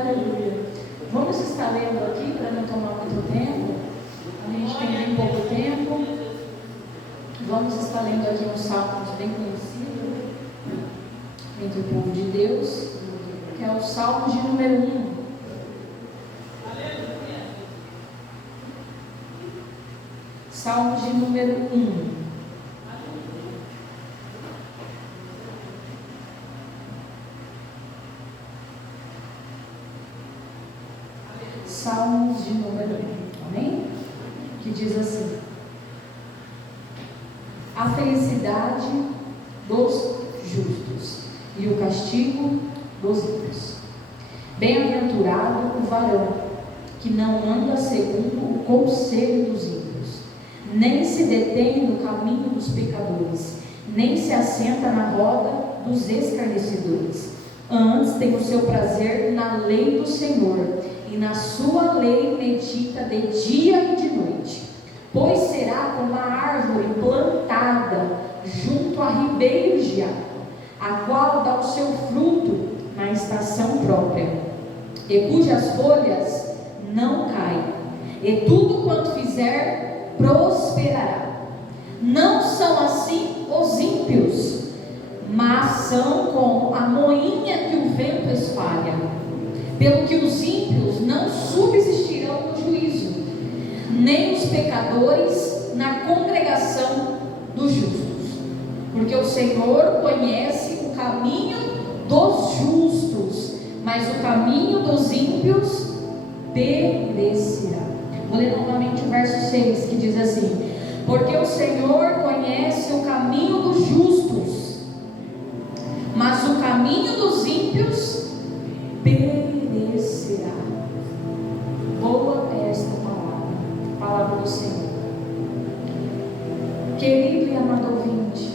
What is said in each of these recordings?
Aleluia. Vamos estar lendo aqui para não tomar muito tempo. A gente tem bem pouco tempo. Vamos estar lendo aqui um salmo bem conhecido entre o povo de Deus, que é o Salmo de número 1. Salmo de número 1. Salmos de número 1, amém? Que diz assim: a felicidade dos justos e o castigo dos ímpios. Bem-aventurado o varão que não anda segundo o conselho dos ímpios, nem se detém no caminho dos pecadores, nem se assenta na roda dos escarnecedores. Antes tem o seu prazer na lei do Senhor, e na sua lei medita de dia e de noite. Pois será como a árvore plantada junto a ribeiros de água, a qual dá o seu fruto na estação própria, e cujas folhas não caem, e tudo quanto fizer prosperará. Não são assim os ímpios, mas são como a moinha que o vento espalha. Pelo que os ímpios não subsistirão no juízo, nem os pecadores na congregação dos justos. Porque o Senhor conhece o caminho dos justos, mas o caminho dos ímpios perecerá. Vou ler novamente o verso 6, que diz assim: porque o Senhor conhece o caminho dos justos, mas o caminho dos ímpios perecerá. Boa é esta palavra do Senhor. Querido e amado ouvinte,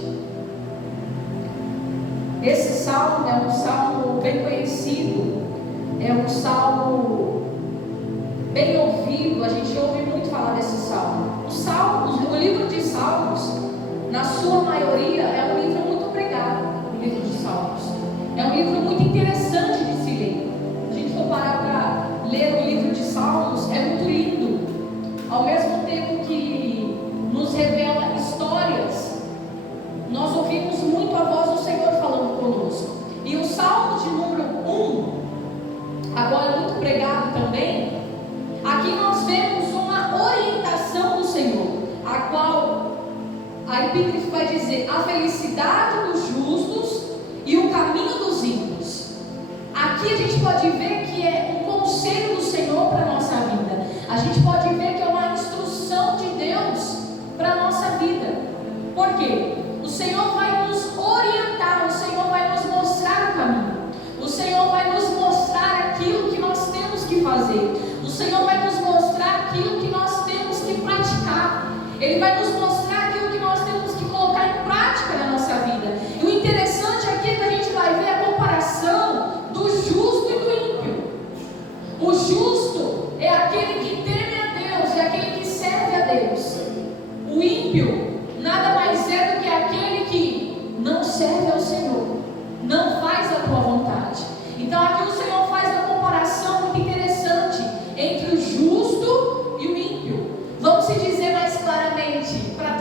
esse salmo é um salmo bem conhecido, é um salmo bem ouvido, a gente ouve muito falar desse salmo. O livro de Salmos, na sua maioria, é um livro muito pregado, o livro de Salmos. É um livro muito interessante de se ler. Se a gente for parar para ler o livro de Salmos, é muito lindo. Ao mesmo tempo que nos revela histórias, nós ouvimos muito a voz do Senhor falando conosco. E o Salmo de número 1, agora muito pregado também, aqui nós vemos uma orientação do Senhor, a qual a Epígrafe vai dizer: a felicidade dos justos e o caminho dos ímpios. Aqui a gente pode ver que é um conselho do Senhor para a nossa vida. A gente pode ver que é uma instrução de Deus para a nossa vida. Por quê? O Senhor vai nos orientar, o Senhor vai nos mostrar o caminho, o Senhor vai nos mostrar aquilo que nós temos que fazer, o Senhor vai nos mostrar aquilo que nós temos que praticar, Ele vai nos mostrar aquilo que nós temos que colocar em prática na nossa vida. E o interessante aqui é que a gente vai ver a comparação do justo e do ímpio. O justo é aquele que teme a Deus, é aquele que serve a Deus. O ímpio nada mais é do que aquele que não serve ao Senhor, não faz a tua vontade. Então aqui o Senhor faz uma comparação muito interessante entre o justo e o ímpio. Vamos se dizer mais claramente, para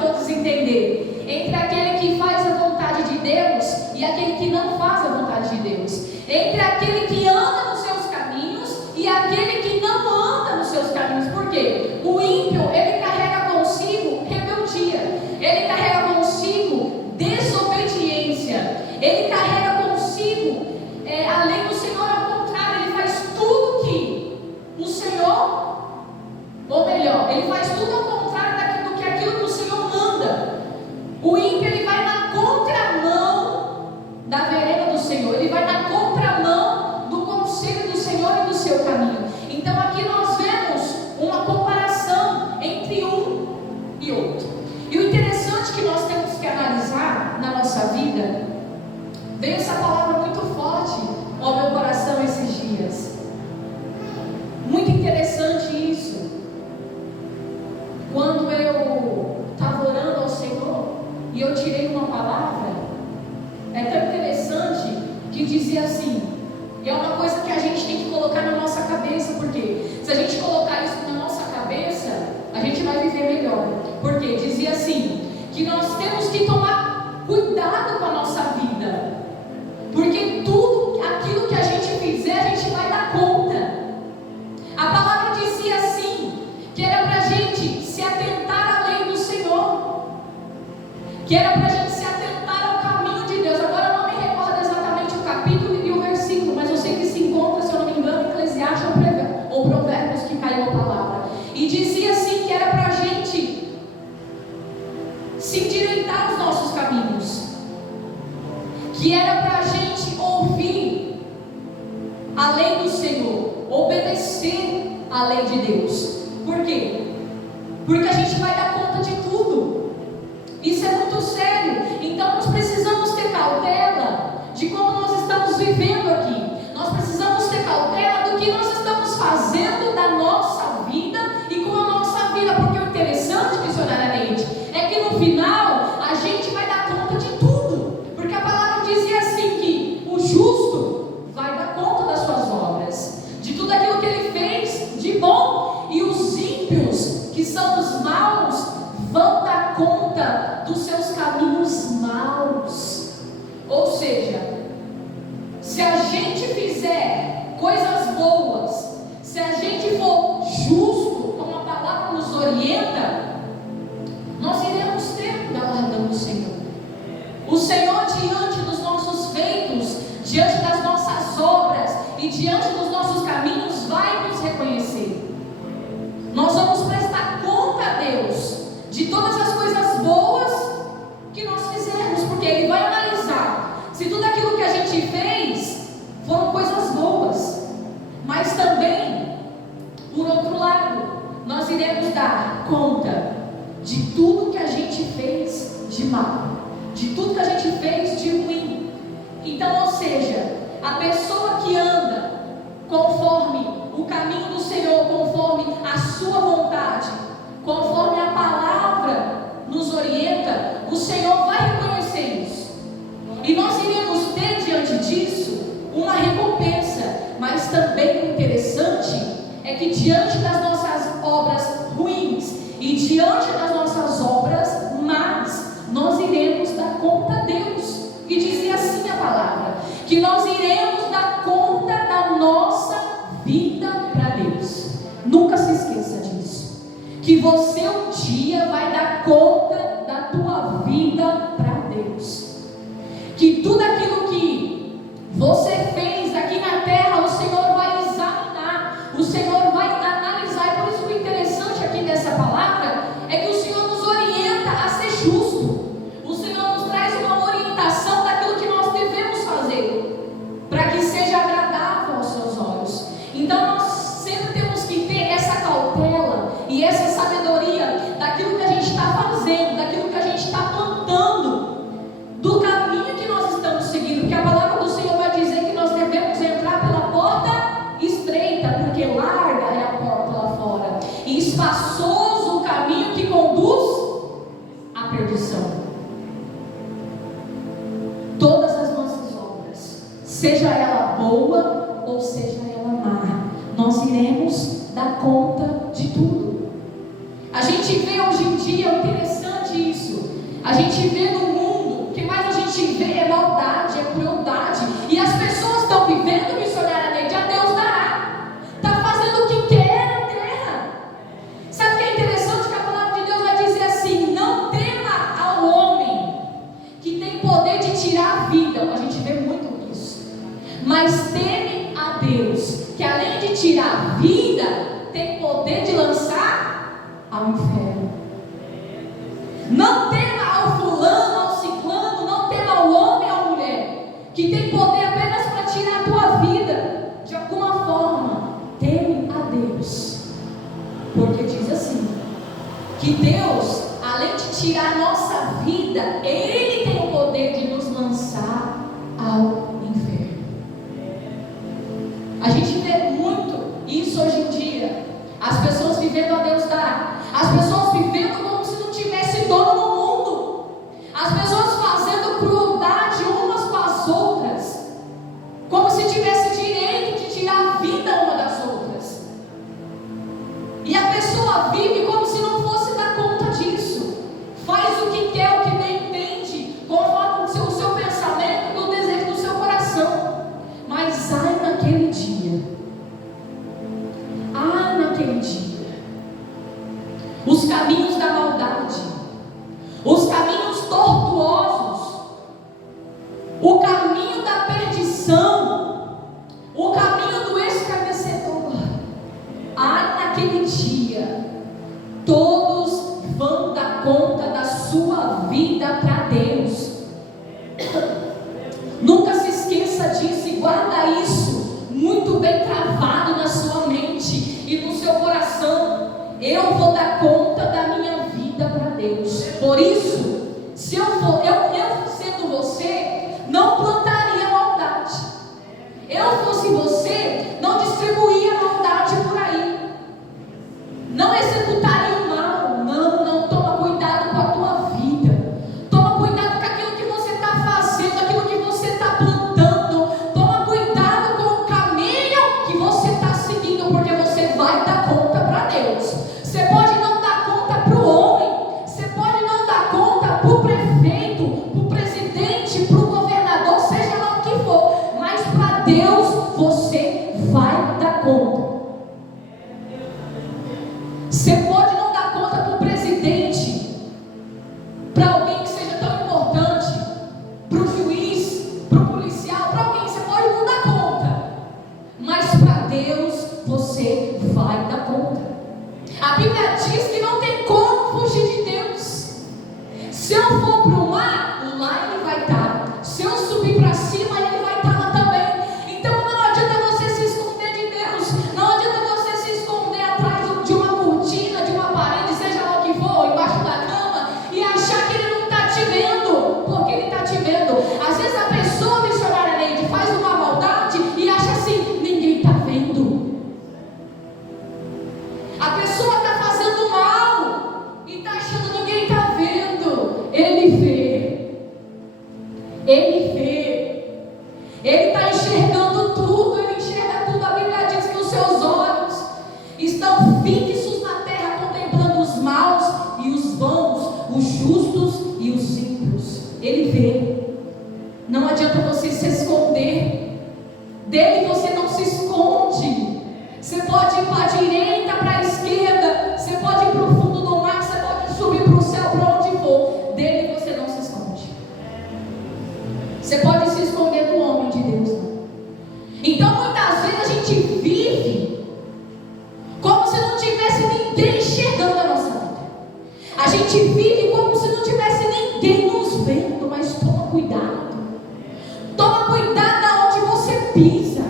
a lei do Senhor, obedecer a lei de Deus. Por quê? Porque a gente vai dar conta de tudo. Isso é muito sério. Então nós precisamos ter cautela de como nós estamos vivendo aqui. Nós precisamos ter cautela do que nós estamos fazendo da nossa vida e com a nossa vida. Porque o interessante, missionária Neide, é que no final a gente vai dar conta de tudo. Porque a palavra dizia assim que o justo vai dar conta das suas obras, de tudo aquilo que ele fez de bom, e os ímpios, que são os maus, vão dar conta dos seus caminhos maus. Ou seja, se a gente fizer coisas boas, se a gente for justo, como a palavra nos orienta, nós iremos ter o galardão do Senhor. O Senhor, diante dos nossos feitos, diante das nossas obras e diante dos nossos caminhos, vai nos reconhecer. Nós vamos prestar conta a Deus de todas as coisas boas que nós fizemos, porque Ele vai analisar se tudo aquilo que a gente fez foram coisas boas. Mas também, por outro lado, nós iremos dar conta de tudo que a gente fez de mal, de tudo que a gente fez de ruim. Então, ou seja, a pessoa que anda conforme o caminho do Senhor, conforme a sua vontade, conforme a palavra nos orienta, o Senhor vai reconhecer isso. E nós iremos ter diante disso uma recompensa. Mas também o interessante é que diante das nossas obras ruins e diante das nossas obras más, nós iremos dar conta a Deus. E dizia assim a palavra, que nós iremos dar conta da nossa vida para Deus. Nunca se esqueça disso, que você um dia vai dar conta da tua vida para Deus. Que tudo aquilo que você fez aqui na terra, o Senhor vai examinar, o Senhor vai analisar. E por isso que o interessante aqui dessa palavra é que o Senhor nos orienta a ser justo. O Senhor nos traz uma orientação daquilo que nós devemos fazer, para que seja agradável aos seus olhos. Então nós sempre temos que ter essa cautela e essa sabedoria daquilo que a gente está fazendo, daquilo que a gente está plantando, do caminho que nós estamos seguindo. Porque a palavra do Senhor vai dizer que nós devemos entrar pela porta estreita, porque larga é a porta lá fora, e espaçoso o caminho que conduz à perdição. Todas as nossas obras, seja ela boa ou seja ela má, nós iremos dar conta de tudo. A gente vê hoje em dia, é interessante isso, a gente vê no mundo, o que mais a gente vê é maldade, é crueldade, e as pessoas estão vivendo, missionária Neide, a Deus dará, está fazendo o que quer na terra. Sabe o que é interessante? Que a palavra de Deus vai dizer assim: não tema ao homem que tem poder de tirar a vida. A gente vê muito isso, mas teme a Deus, que além de tirar a vida, tem poder de lançar ao inferno. Não tema ao fulano, ao ciclano, não tema ao homem ou à mulher, que tem poder apenas para tirar a tua vida. De alguma forma, teme a Deus, porque diz assim, que Deus, além de tirar a nossa vida, Ele tem o poder de nos lançar ao inferno. A gente vê muito isso hoje em dia, as pessoas vivendo a Deus dará, as pessoas vivendo como se não tivesse dono no mundo, as pessoas fazendo crueldade umas com as outras, como se tivesse direito de tirar a vida uma das outras, e a pessoa vive como se não fosse dar conta disso, faz o que quer, o que bem entende, conforme o seu pensamento e o desejo do seu coração. Mas ai naquele dia, os caminhos da maldade, os caminhos tortuosos, o caminho da perdição, o caminho do escarnecedor. Ai naquele dia, todos vão dar conta da sua vida para Deus. Nunca se esqueça disso e guarda isso muito vou dar conta da minha vida para Deus. Por isso, se eu sendo você, não plantaria maldade. Eu fosse você, não distribuía maldade por aí. Não executaria o mal. Não, toma cuidado com a tua vida. Toma cuidado com aquilo que você está fazendo, aquilo que você está plantando. Toma cuidado com o caminho que você está seguindo, porque você vai dar conta para Deus. Você pode não dar conta para o homem, você pode não dar conta para o prefeito, para o presidente, para o governador, seja lá o que for, mas para Deus você vai dar conta. Você pode não dar conta para o presidente, para alguém que seja tão importante, para o juiz, para o policial, para alguém, você pode não dar conta, mas para Deus você vai dar conta. A Bíblia diz que não tem como fugir de Deus. Se eu for para o mar, lá Ele vai estar. Se eu subir para cima, Ele vai estar lá também. Então não adianta você se esconder de Deus. Não adianta você se esconder atrás de uma cortina, de uma parede, seja lá o que for, embaixo da cama, e achar que Ele não está te vendo, porque Ele está te vendo. Às vezes a pessoa, missionária Neide, faz uma maldade e acha assim: ninguém está vendo. A pessoa está fazendo mal e está achando que ninguém está vendo. Ele vê. Ele vê. Ele está enxergando tudo. Ele enxerga tudo. A Bíblia diz que os seus olhos estão fixos na terra, contemplando os maus e os bons, os justos e os ímpios. Ele vê. Não adianta você se esconder. Dele você não se esconde. Você pode ir para a direita, para a esquerda, você pode ir para o fundo do mar, você pode subir para o céu, para onde for. Dele você não se esconde. Você pode se esconder do homem de Deus, não. Então muitas vezes a gente vive como se não tivesse ninguém enxergando a nossa vida. A gente vive como se não tivesse ninguém nos vendo. Mas toma cuidado. Toma cuidado aonde você pisa.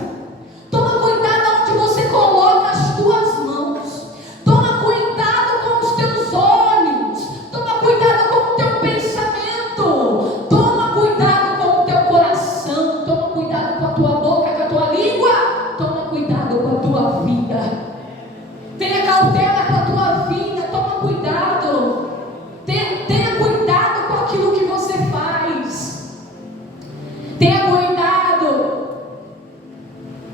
Toma cuidado aonde você coloca as tuas mãos. Toma cuidado com os teus olhos. Toma cuidado com o teu pensamento. Toma cuidado com o teu coração. Toma cuidado com a tua boca, com a tua língua. Toma cuidado com a tua vida. Tenha cautela com a tua vida. Toma cuidado. Tenha cuidado com aquilo que você faz. Tenha cuidado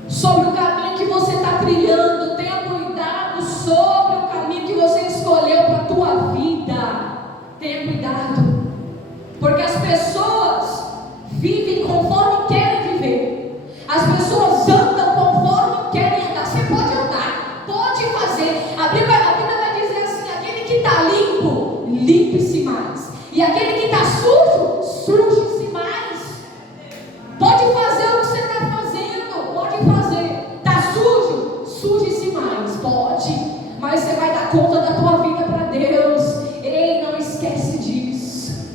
sobre o caminho que você está trilhando. Tenha cuidado sobre o caminho que você escolheu para a tua vida. Tenha cuidado, porque as pessoas vivem conforme querem viver. As pessoas andam conforme querem andar. Você pode andar, pode fazer. A Bíblia vai dizer assim: aquele que está limpo, limpe-se mais, e aquele que está sujo, suje-se mais. Pode fazer o que você está fazendo, pode fazer. Está sujo? Suje-se mais, pode. Mas você vai dar conta da tua vida para Deus. Ei, não esquece disso.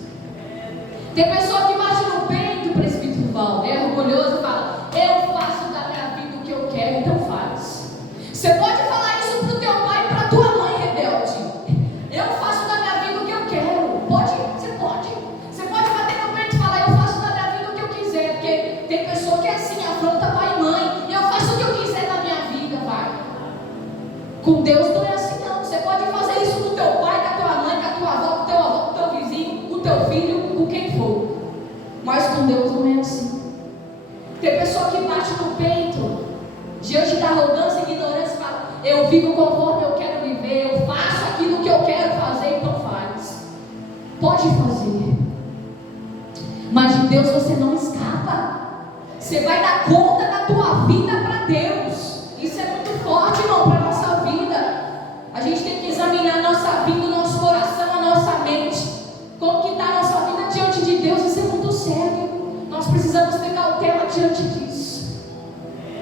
Tem pessoa que bate no peito, presbítero Valdo, é orgulhoso e fala: eu faço da minha vida o que eu quero, então faz. Você pode falar isso para o teu pai e para a tua mãe rebelde: eu faço da minha vida o que eu quero. Pode, você pode. Você pode bater no peito e falar: eu faço da minha vida o que eu quiser. Porque tem pessoa que é assim, afronta pai e mãe: eu faço o que eu quiser da minha vida, vai. Com Deus não é assim, não. Você pode fazer isso com o teu pai, com a tua mãe, com a tua avó, com o teu avô, com o teu vizinho, com o teu filho, com quem for. Mas com Deus não é assim. Tem pessoa que bate no peito diante da arrogância e ignorância e fala: eu vivo conforme eu quero viver, eu faço aquilo que eu quero fazer, então faz. Pode fazer, mas de Deus você não escapa. Você vai dar conta da tua vida para Deus. Isso é muito forte, irmão, para a nossa vida. A gente tem que examinar a nossa vida, o nosso coração, a nossa mente. Como que está a nossa vida diante de Deus? Isso é muito sério. Nós precisamos ter cautela diante disso.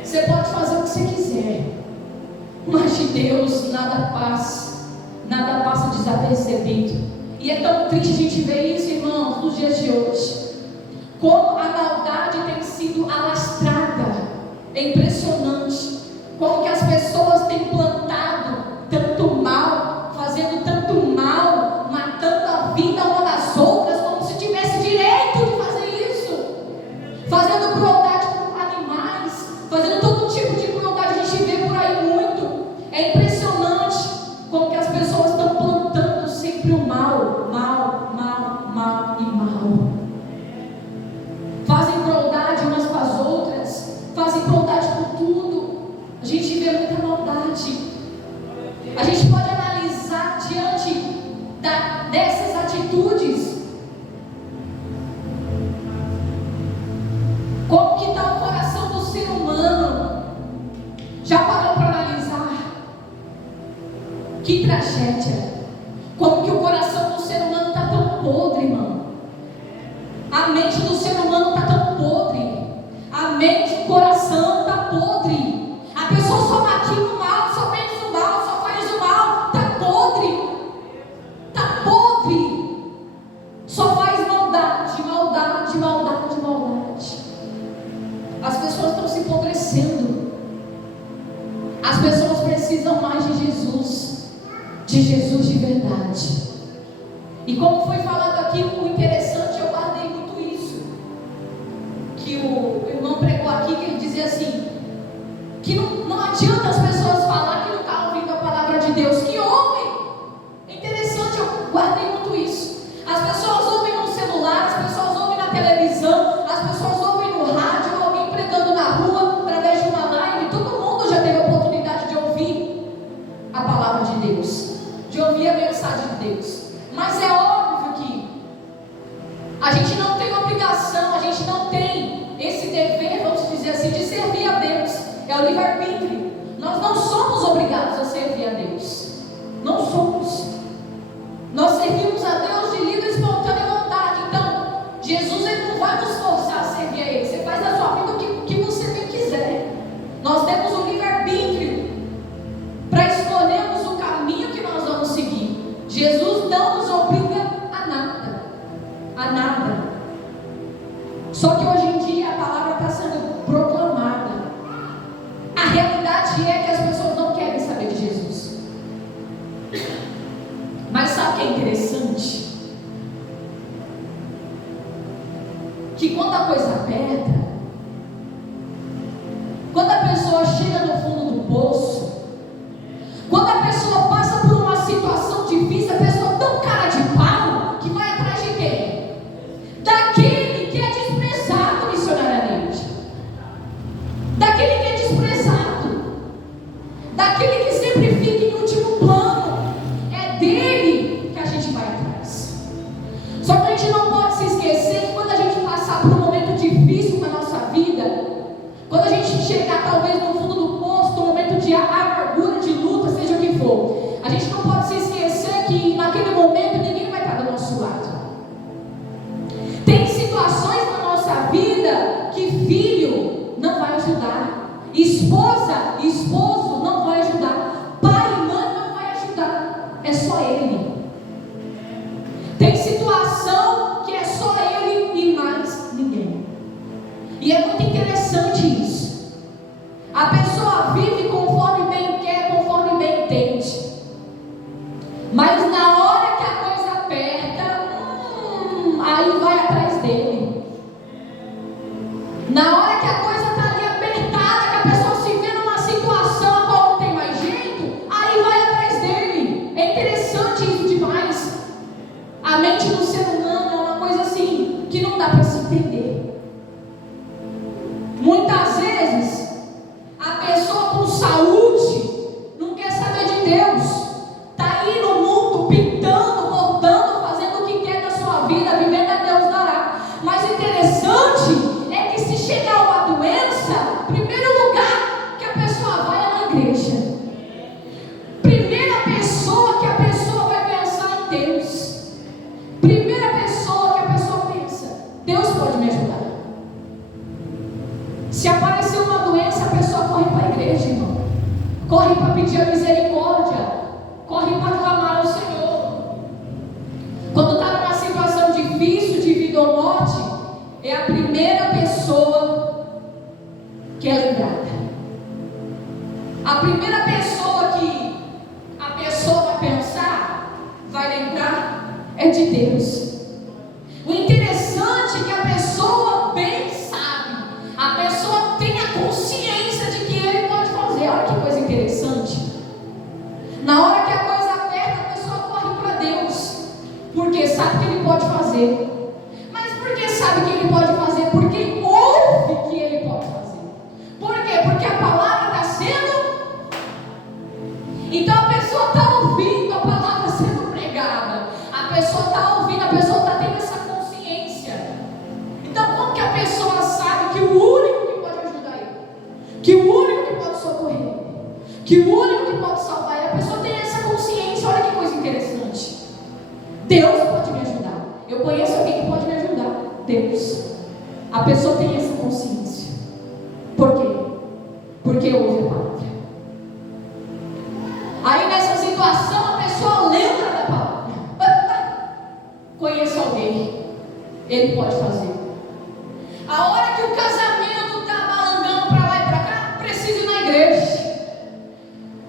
Você pode fazer o que você quiser, mas de Deus nada passa desapercebido. E é tão triste a gente ver isso, irmãos, nos dias de hoje. Como a maldade tem sido alastrada. É impressionante como que as pessoas têm plantado tanto mal, fazendo Todo tipo de crueldade a gente vê por aí muito. É impressionante como que as pessoas estão plantando sempre o mal, mal, mal, mal e mal. Fazem crueldade umas com as outras, fazem crueldade com tudo. A gente vê muita maldade. A gente pode analisar diante dessas atitudes como que está o coração do ser humano. Já parou para analisar? Que tragédia! Como que o coração do ser humano está tão podre, irmão? A mente do ser humano está tão podre. A mente, o coração está podre. A pessoa só maquina o mal, só pensa o mal, só faz o mal. Está podre. Está podre. Só faz maldade, maldade, maldade, maldade. As pessoas estão se empodrecendo. As pessoas precisam mais de Jesus de verdade. E como foi falado aqui, o interessante, eu guardei muito isso, que o irmão pregou aqui, que ele dizia assim, que não adianta as pessoas falar que não estão ouvindo a palavra de Deus, que ouvem. É interessante, eu guardei muito isso. As pessoas ouvem no celular, as pessoas ouvem na televisão, as pessoas ouvem no rádio, alguém pregando na rua, através de uma live. Todo mundo já teve a oportunidade de ouvir a palavra de Deus, de ouvir a mensagem de Deus. Mas é óbvio que a gente não tem obrigação, a gente não tem esse dever, vamos dizer assim, de servir a Deus. É o livre-arbítrio. Nós não somos obrigados a servir a Deus. Não somos. Nós servimos a Deus de livre e espontânea vontade. Então, Jesus ele não vai nos forçar a servir a Ele. Você faz na sua vida o que você bem quiser. Nós temos o livre-arbítrio para escolhermos o caminho que nós vamos seguir. Jesus não nos obriga a nada. A nada. Só que hoje em dia a palavra está sendo proclamada. A realidade é que as pessoas não querem saber de Jesus. Mas sabe o que é interessante? Que quando a coisa aperta, quando a pessoa chega no fundo do poço, quando a pessoa passa por uma situação difícil, a pessoa é tão cara de pau que vai atrás de quem? Daquele que é desprezado missionariamente. Daquele que é desprezado. Daquele que sempre fica em último plano. É dele que a gente vai atrás. Só que a gente não pode se esquecer que quando a gente passar por um momento difícil na nossa vida, quando a gente chegar talvez no fundo do poço, no momento de amargura, de luta, seja o que for, a gente não pode se esquecer que naquele momento ninguém vai estar do nosso lado. Tem situações na nossa vida que filho não vai ajudar, esposa, esposo não vai ajudar, pai e mãe não vai ajudar, é só ele. Tem situação que é só ele e mais ninguém. E é muito interessante isso. A pessoa vive conforme bem quer, conforme bem entende. Mas na hora que a coisa aperta, aí vai atrás dele. Na hora que a coisa está ali apertada, que a pessoa se vê numa situação a qual não tem mais jeito, aí vai atrás dele. É interessante isso demais. A mente do ser humano é uma coisa assim, que não dá para se entender. Muitas vezes, a pessoa com saúde não quer saber de Deus. Está aí no mundo, pintando, bordando, fazendo o que quer da sua vida, vivendo a Deus dará. Mas o interessante é que se chegar uma doença, primeiro lugar que a pessoa vai é na igreja. Primeira pessoa que a pessoa vai pensar em Deus. Primeira pessoa que a pessoa pensa, Deus pode me ajudar. Se aparecer uma doença, a pessoa corre para a igreja, irmão. Corre para pedir a misericórdia. Corre para clamar ao Senhor. Quando está numa situação difícil de vida ou morte, é a primeira pessoa que é lembrada. A primeira pessoa que a pessoa vai pensar, vai lembrar, é de Deus. O interessante é que a pessoa bem sabe, a pessoa tem a consciência de que que o único que pode salvar é a pessoa ter essa consciência. Olha que coisa interessante. Deus pode me ajudar. Eu conheço alguém que pode me ajudar. Deus. A pessoa tem essa consciência. Por quê? Porque ouve a palavra. Aí nessa situação a pessoa lembra da palavra. Conheço alguém. Ele pode fazer. A hora que o casamento está balangando para lá e para cá, precisa ir na igreja.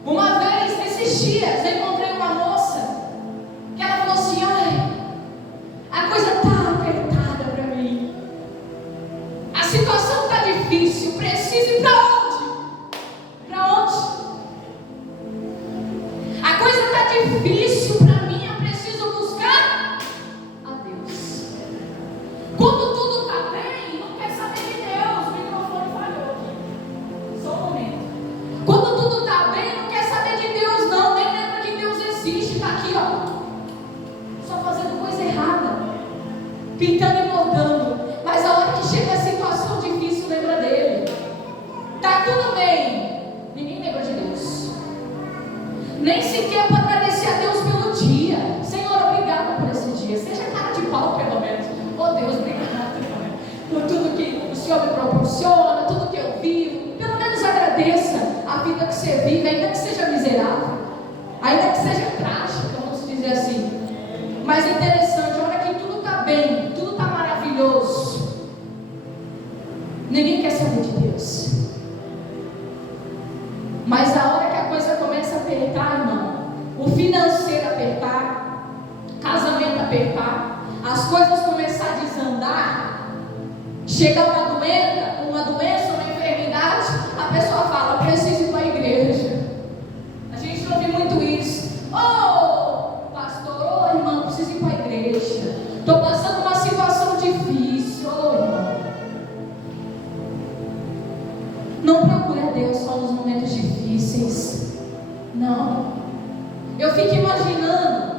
Uma vez, nesses dias, eu encontrei uma moça que ela falou assim: ai, a coisa está apertada para mim. A situação está difícil. Preciso ir para onde? Para onde? A coisa está difícil para mim. Eu preciso buscar a Deus. Quando tudo está bem, não quer saber de Deus. O microfone falhou aqui. Só um momento. Quando tudo está bem, não quer saber de Deus, não. Nem lembra que Deus existe. Está aqui, ó. Só fazendo coisa errada. Pintando e bordando. Mas a hora que chega a situação difícil, lembra dele. Está tudo bem. Ninguém lembra de Deus. Nem sequer para agradecer a Deus pelo dia. Senhor, obrigado por esse dia. Seja cara de pau, pelo menos. Oh Deus, obrigado por tudo que o Senhor me proporciona, tudo que eu vivo. Pelo menos agradeça a vida que você vive, ainda que seja miserável, ainda que seja trágica, vamos dizer assim. Mas é interessante, a hora que tudo está bem, tudo está maravilhoso, ninguém quer saber de Deus. Mas a hora que a coisa começa a apertar, irmão, o financeiro apertar, casamento apertar, as coisas começar a desandar, chegar uma doença, uma enfermidade, a pessoa fala: preciso ir para a igreja. A gente ouve muito isso. Oh, pastor, oh, irmão, preciso ir para a igreja. Estou passando uma situação difícil, oh, irmão. Não procure a Deus só nos momentos difíceis. Não. Eu fico imaginando.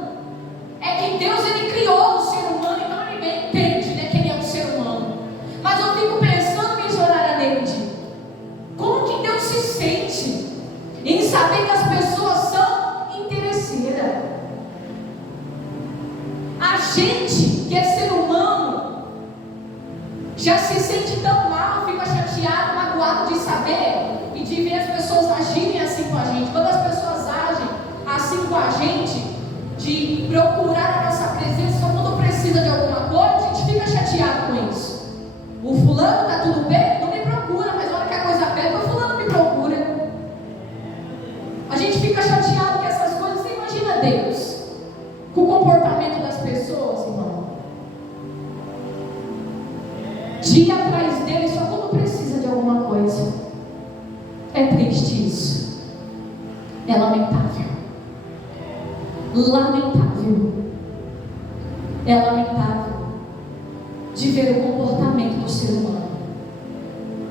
É que Deus, Ele criou o ser humano, então Ele bem entende, né, que Ele é um ser humano. Mas eu fico pensando, missionária Neide, como que Deus se sente em saber que as pessoas são interesseiras? A gente, que é ser humano, já se sente tão mal, fica chateado, magoado de saber e de ver as pessoas agirem assim com a gente. Quando as pessoas agem assim com a gente, de procurar a nossa presença só quando precisa de alguma coisa, a gente fica chateado com isso. O fulano está tudo bem? Não me procura, mas na hora que a coisa aperta, o fulano me procura. A gente fica chateado com essas coisas. Você imagina Deus com o comportamento das pessoas, irmão, de ir atrás dele só quando precisa de alguma coisa. É triste isso. É lamentável. Lamentável. É lamentável de ver o comportamento do ser humano.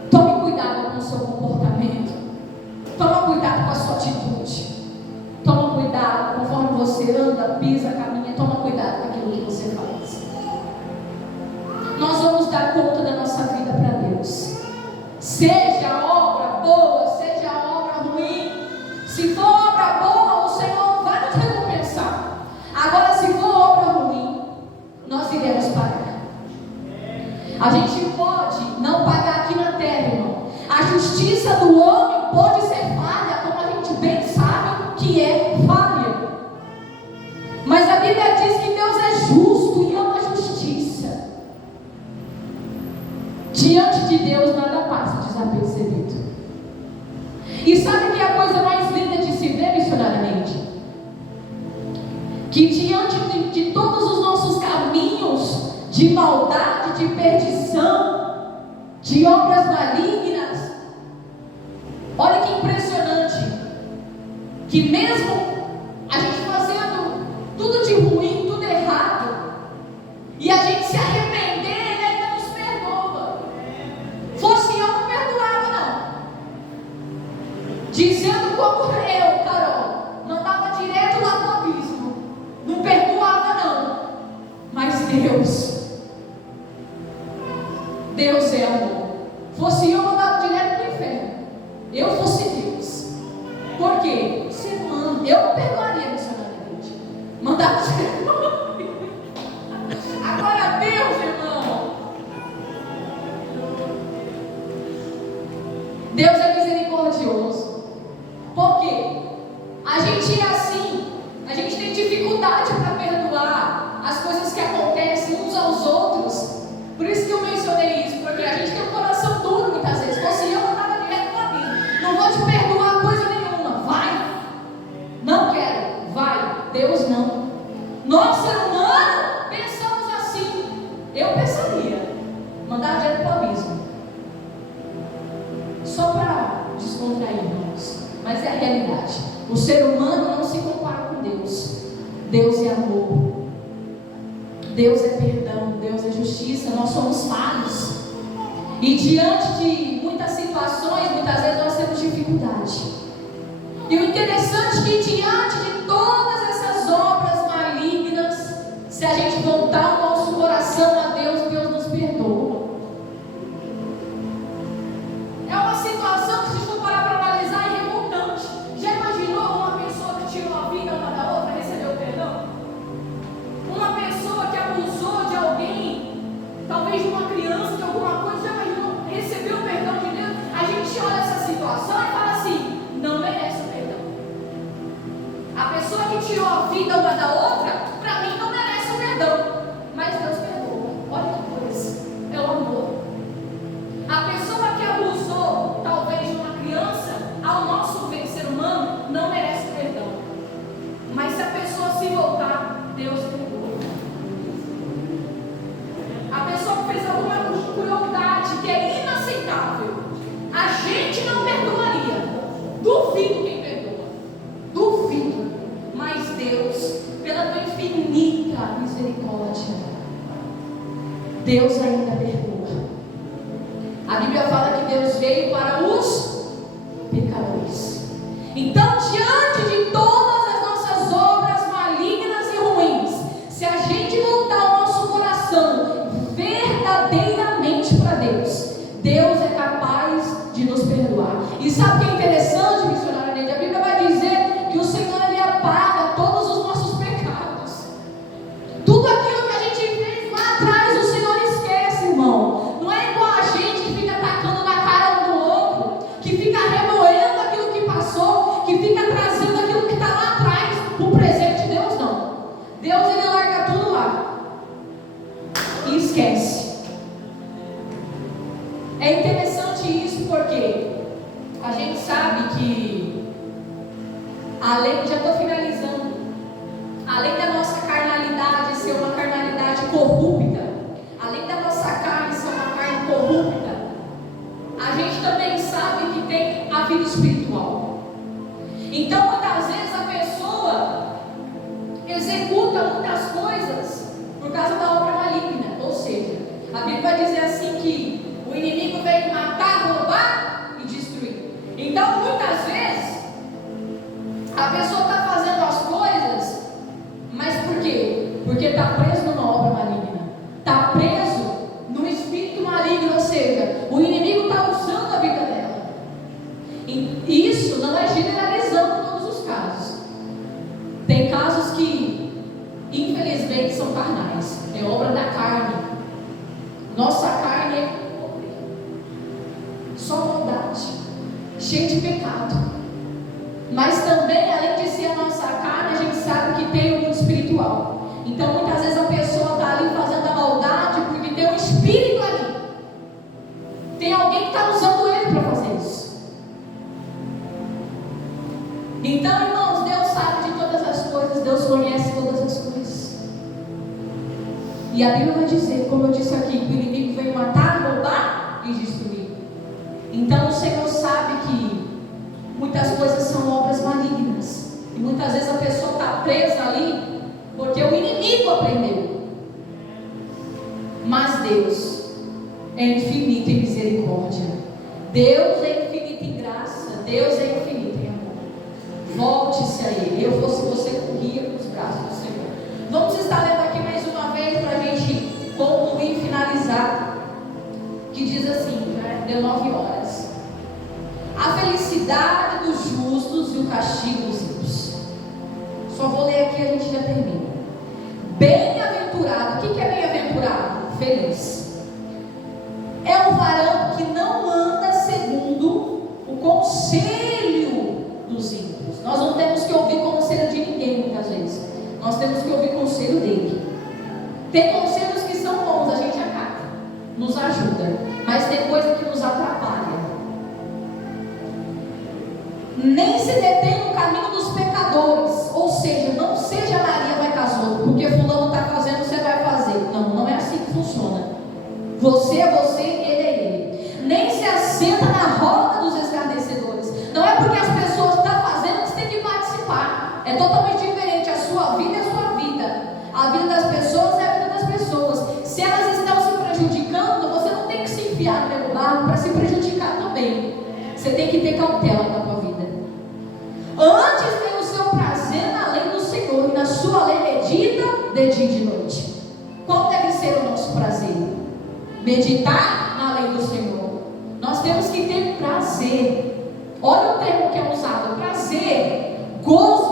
Tome cuidado com o seu comportamento. Toma cuidado com a sua atitude. Toma cuidado conforme você anda, pisa, caminha. Toma cuidado com aquilo que você faz. Nós vamos dar conta da nossa vida para Deus. Seja a obra boa, seja a obra ruim. Se for obra boa, o Senhor vai nos recompensar. Agora, se for obra ruim, nós iremos pagar. A gente pode não pagar aqui na terra, irmão. A justiça do homem pode ser falha, como a gente bem sabe que é falha. Mas a Bíblia diz que Deus é justo e ama a justiça. Diante de Deus nada passa desapercebido. E sabe que é a coisa mais linda de se ver, missionária Neide? Que diante de todos os nossos caminhos de maldade, de perdição, de obras malignas, olha que impressionante, que mesmo a gente fazendo tudo de ruim, tudo errado, e a gente se arrepender, Ele ainda nos perdoa. Fosse eu, não perdoava não. Dizendo como eu, Carol, não dava direto lá no abismo, não perdoava não. Mas Deus é amor. Fosse eu, mandava direto no inferno. Eu fosse Deus. Por quê? gente é assim, a gente tem dificuldade para perdoar as coisas que acontecem uns aos outros. Por isso que eu mencionei isso, porque a gente tem um coração duro muitas vezes. Fosse eu estava direto com a vida. Não vou te perdoar coisa nenhuma. Vai. Não quero. Vai. Deus não. Nós, ser humano, pensamos assim. Eu pensaria. Mandar direto para o abismo. Só para descontrair, irmãos. Mas é a realidade. O ser humano não se compara com Deus. Deus é amor. Deus é perdão, Deus é justiça, nós somos falhos. E diante de muitas situações, muitas vezes nós temos dificuldade. E o interessante é que diante de todas essas obras malignas, se a gente voltar o nosso coração a Deus, Deus nos perdoa. É uma situação que, se for parar para analisar, é revoltante. Já imaginou uma pessoa que tirou a vida uma da outra receber o perdão? Uma pessoa que abusou de alguém, talvez de uma criança, de alguma coisa, já imaginou receber o perdão de Deus? A gente olha essa situação e fala assim: não merece o perdão. A pessoa que tirou a vida uma da outra, para mim não merece o perdão. Mas Deus perdoa. Olha que coisa. É o amor. A pessoa que abusou, talvez de uma criança, ao nosso ver, ser humano, não merece o perdão. Mas se a pessoa se voltar, Deus perdoa. A pessoa que fez alguma crueldade que é inaceitável, a gente não perdoaria. Duvido quem perdoa. Duvido. Mas Deus, pela tua infinita misericórdia, Deus ainda perdoa. A Bíblia fala que Deus veio para os pecadores. Então, diante de todas as nossas obras malignas e ruins, se a gente voltar o nosso coração verdadeiramente para Deus, Deus é capaz de nos perdoar. E sabe o que é interessante, missionária Neide? A Bíblia vai dizer que o Senhor, Ele apaga todos os nossos pecados. Tudo aquilo que a gente fez lá atrás, o Senhor esquece, irmão. Não é igual a gente que fica atacando na cara um do outro, que fica remoendo aquilo que passou, que fica trazendo aquilo que está lá atrás, o presente de Deus. Não. Deus, Ele larga tudo lá e esquece. É interessante isso porque a gente sabe que, além, já estou finalizando, além da nossa carnalidade ser uma carnalidade corrupta, além da nossa carne ser uma carne corrupta, a gente também sabe que tem a vida espiritual. Então, muitas vezes a pessoa executa muitas coisas por causa da obra maligna. Ou seja, a Bíblia vai dizer assim que o inimigo veio matar, roubar e destruir. Então, muitas vezes, a pessoa está fazendo as coisas, mas por quê? Porque está preso numa obra maligna. Está preso no espírito maligno, ou seja, o inimigo está usando a vida dela. E isso não é generalizando todos os casos. Tem casos que, infelizmente, são carnais. É obra da carne. Nossa carne é só maldade, cheia de pecado. Mas também, além de ser a nossa carne, a gente sabe que tem o mundo espiritual. Então, muitas vezes a pessoa está ali fazendo a maldade porque tem um espírito ali. Tem alguém que está usando ele para fazer isso. Então, irmãos, Deus sabe de todas as coisas, Deus conhece todas as coisas. E a Bíblia vai dizer, como eu disse aqui, que o inimigo veio matar, roubar e destruir. Então o Senhor sabe que muitas coisas são obras malignas. E muitas vezes a pessoa está presa ali porque o inimigo aprendeu. Mas Deus é infinito em misericórdia. Deus é infinito em graça. Deus é infinito em amor. Volte-se a Ele. Eu fosse você, corria para os braços do Senhor. Vamos estar lendo aqui mais uma vez para a gente concluir e finalizar. Que diz assim, já deu 9 horas. A felicidade dos justos e o castigo dos ímpios. Só vou ler aqui e a gente já termina. Bem-aventurado. O que é bem-aventurado? Feliz. É o varão que não anda segundo o conselho dos ímpios. Nós não temos que ouvir Tem conselhos que são bons, a gente acata, nos ajuda, mas tem coisa que nos atrapalha. Nem se detém no caminho dos pecadores, ou seja, não seja Maria vai com as outras, porque fulano está fazendo, você vai fazer. Não, não é assim que funciona. Você é você, ele é ele. Nem se assenta na roda dos escarnecedores. Não é porque as pessoas estão fazendo que você tem que participar. É totalmente diferente. A sua vida é a sua vida. A vida das pessoas é a vida das pessoas. Se elas estão se prejudicando, você não tem que se enfiar no mesmo barco para se prejudicar também. Você tem que ter cautela na tua vida. Antes tem o seu prazer na lei do Senhor, e na sua lei medita de dia e de noite. Qual deve ser o nosso prazer? Meditar na lei do Senhor. Nós temos que ter prazer. Olha o termo que é usado: prazer, gozo